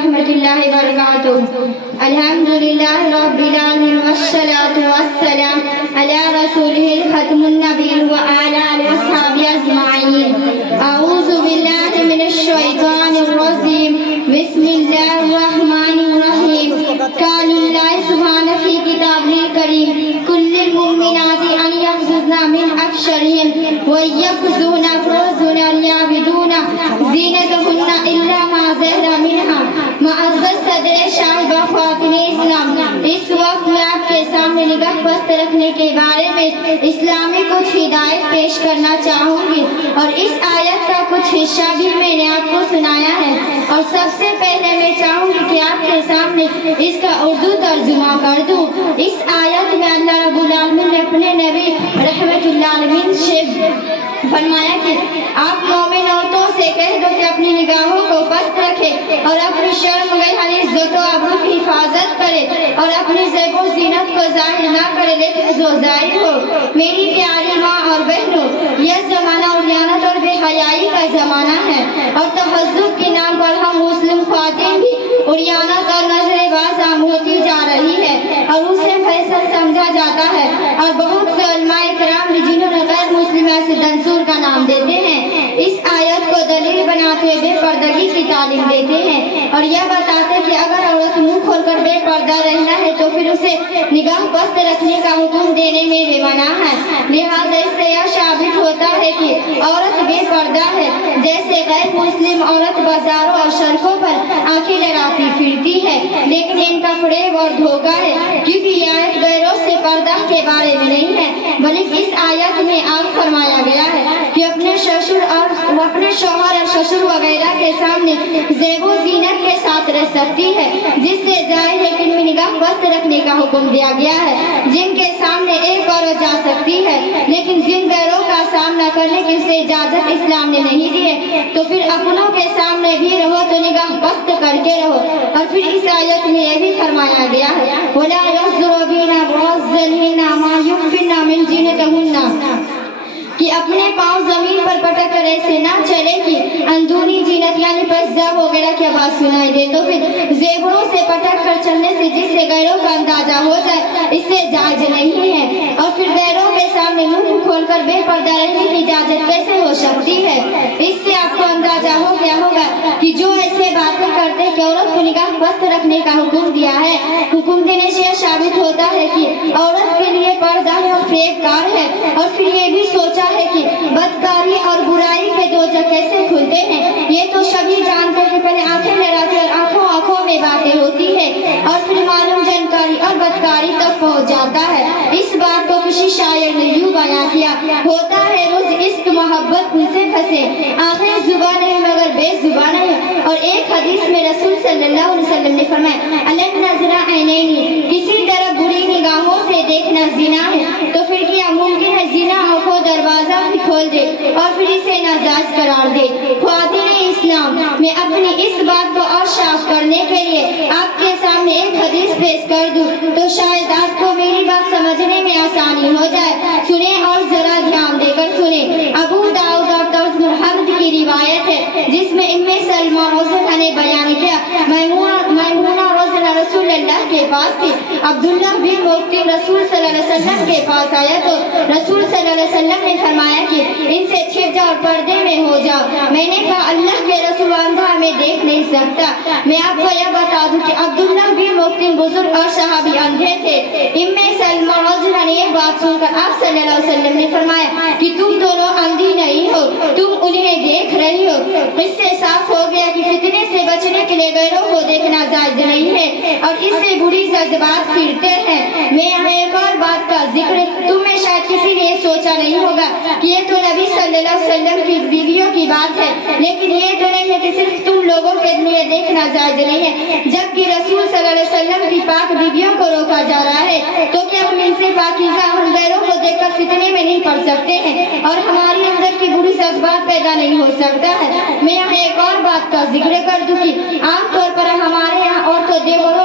ورحمۃ اللہ وبرکاتہ۔ الحمدللہ رب العالمین والصلاۃ والسلام علی رسولہ الختم النبی وعلی آلہ وصحبہ اجمعین۔ اعوذ باللہ من الشیطان الرجیم، بسم اللہ الرحمن الرحیم۔ قال اللہ سبحانہ فی کتابہ الکریم کل المؤمنات ان یغضضن من ابصارهن ویقضضن فروجهن لیعبدون زینتهن الا ما ظہر منها۔ معزز صدر شاہبہ خواتین اسلام، اس وقت میں آپ کے سامنے نگاہ بست رکھنے کے بارے میں اسلامی کچھ ہدایت پیش کرنا چاہوں گی، اور اس آیت کا کچھ حصہ بھی میں نے آپ کو سنایا ہے۔ اور سب سے پہلے میں چاہوں گی کہ آپ کے سامنے اس کا اردو ترجمہ کر دوں۔ اس آیت میں اللہ رب العالمین نے اپنے نبی رحمت اللہ علیہ سے فرمایا کہ آپ مومن عورتوں سے کہہ دو کہ اپنی نگاہوں کو پست رکھے اور اپنی شرم گئی عزت و آبرو کی حفاظت کرے اور اپنی زیب و زینت کو ظاہر نہ کرے لیکن جو ظاہر ہو۔ میری پیاری ماں اور بہنوں، یہ زمانہ عریانت اور بے حیائی کا زمانہ ہے، اور تہذب کے نام پر ہم مسلم خواتین بھی عریانت اور نظر باز عام ہوتی جا رہی ہے اور اسے فیصل سمجھا جاتا ہے۔ اور بہت سے علماء کرام بھی جنہوں نے غیر مسلمہ سے دنسور کا نام دیتے ہیں، اس آیت کو دلیل بناتے بے پردگی کی تعلیم دیتے ہیں اور یہ بتاتے کہ اگر عورت منہ کھول کر بے پردہ رہنا ہے تو پھر اسے نگاہ بست رکھنے کا حکم دینے میں بھی منع ہے۔ لہٰذا اس سے یہ ثابت ہوتا ہے کہ عورت بے پردہ ہے، جیسے غیر مسلم عورت بازاروں اور سڑکوں پر آنکھیں لڑاتی پھرتی ہے، لیکن ان کا فریب اور دھوکہ ہے، کیونکہ یہ آیت غیروں سے پردہ کے بارے میں نہیں ہے، بلکہ اس آیت میں عام فرمایا گیا ہے کہ اپنے شوہر اور سسر وغیرہ کے سامنے زیب و زینت کے ساتھ رہ سکتی ہے، جس سے ظاہر ہے کہ ان میں نگاہ بست رکھنے کا حکم دیا گیا ہے۔ جن کے سامنے ایک عورت جا سکتی ہے لیکن جن غیروں کا سامنا کرنے کی اسے اجازت اسلام نے نہیں دی ہے، تو پھر اپنوں کے سامنے بھی رہو تو نگاہ بست کر کے رہو۔ اور پھر اس آیت میں یہ بھی فرمایا گیا ہے وَلَا يَخْضُرْنَ بِأَرْجُلِهِنَّ مَا يُخْفِينَ مِنْ زِينَتِهِنَّ، کہ اپنے پاؤں زمین پر پٹک کر ایسے نہ چلے کہ اندرونی زینت یعنی پسزاب وغیرہ کی آواز سنائی دے، تو پھر زیوروں سے پٹک کر چلنے سے جس سے غیروں کا اندازہ ہو جائے اس سے جائز نہیں ہے۔ اور پھر غیروں کے سامنے منہ کھول کر بے پردہ رہنے کی اجازت کیسے ہو سکتی ہے؟ اس سے آپ کو اندازہ ہو گیا ہوگا کہ جو ایسے باتیں کرتے کہ عورت کو نگاہ بست رکھنے کا حکم دیا ہے، حکم دینے سے یہ ثابت ہوتا ہے کہ عورت کے لیے پردہ ہے اور فریب کار ہے۔ اور پھر یہ بھی سوچا ہے کہ بدکاری اور برائی کے دوزخ کیسے کھلتے ہیں، یہ تو سبھی جانتے ہیں کہ پہلے آنکھیں لڑاتے اور آنکھوں آنکھوں میں باتیں ہوتی ہے اور پھر معلوم جانکاری اور بدکاری تک پہنچ جاتا ہے۔ اس بات کو کسی شاعر نے یوں بیان کیا، ہوتا ہے روز عشق محبت ان سے پھنسے، آنکھیں زبان ہے مگر بے زبان ہے۔ اور ایک حدیث میں رسول صلی اللہ علیہ وسلم نے فرمایا الن نظر عینین، کسی طرح بری نگاہوں سے دیکھنا زنا ہے، تو پھر کیا ممکن ہے زنا آنکھوں دروازہ بھی کھول دے اور پھر اسے ناجائز قرار دے؟ خواتین اسلام، میں اپنی اس بات کو اور صاف کرنے کے لیے آپ کے سامنے ایک حدیث پیش کر دوں تو شاید آپ کو میری بات سمجھنے میں آسانی ہو جائے۔ سنیں اور ذرا دھیان دے کر سنیں۔ ابو داؤد اور طرز محمد کی روایت ہے جس میں ام سلمہ رضی اللہ عنہا نے بیان کیا، میمونہ رضی اللہ رسول اللہ کے پاس تھی، عبداللہ بن مکتم رسول صلی اللہ علیہ وسلم کے پاس آیا تو رسول صلی اللہ علیہ وسلم نے فرمایا کہ ان سے چھپ جاؤ اور پردے میں ہو جاؤ۔ میں نے کہا اللہ کے رسول اندھا ہمیں دیکھ نہیں سکتا۔ میں آپ کو یہ بتا دوں کہ عبداللہ بن مکتم بزرگ اور صحابی اندھے تھے۔ ام سلمہ رضی اللہ عنہا نے یہ بات سن کر آپ صلی اللہ علیہ وسلم نے فرمایا کہ تم دونوں اندھی نہیں ہو، تم انہیں دیکھ رہی ہو۔ اس سے صاف ہو گیا کہ فتنے سے بچنے کے لیے غیروں کو دیکھنا جائز نہیں ہے اور اس سے بری جذبات پھرتے ہیں۔ میں یہاں ایک اور بات کا ذکر، تم میں شاید کسی نے سوچا نہیں ہوگا کہ یہ تو نبی صلی اللہ علیہ وسلم کی بیویوں کی بات ہے، لیکن یہ تو نہیں ہے کہ صرف تم لوگوں کے لیے دیکھنا جائز نہیں ہے، جبکہ رسول صلی اللہ علیہ وسلم کی پاک بیویوں کو روکا جا رہا ہے تو کیا ہم ان سے پاکیزہ ہم غیروں کو دیکھ کر فتنے میں نہیں پڑ سکتے ہیں اور ہمارے اندر کی بری جذبات پیدا نہیں ہو سکتا ہے؟ میں یہاں ایک اور بات کا ذکر کر دوں کہ عام طور پر ہمارے یہاں عورتوں دیوروں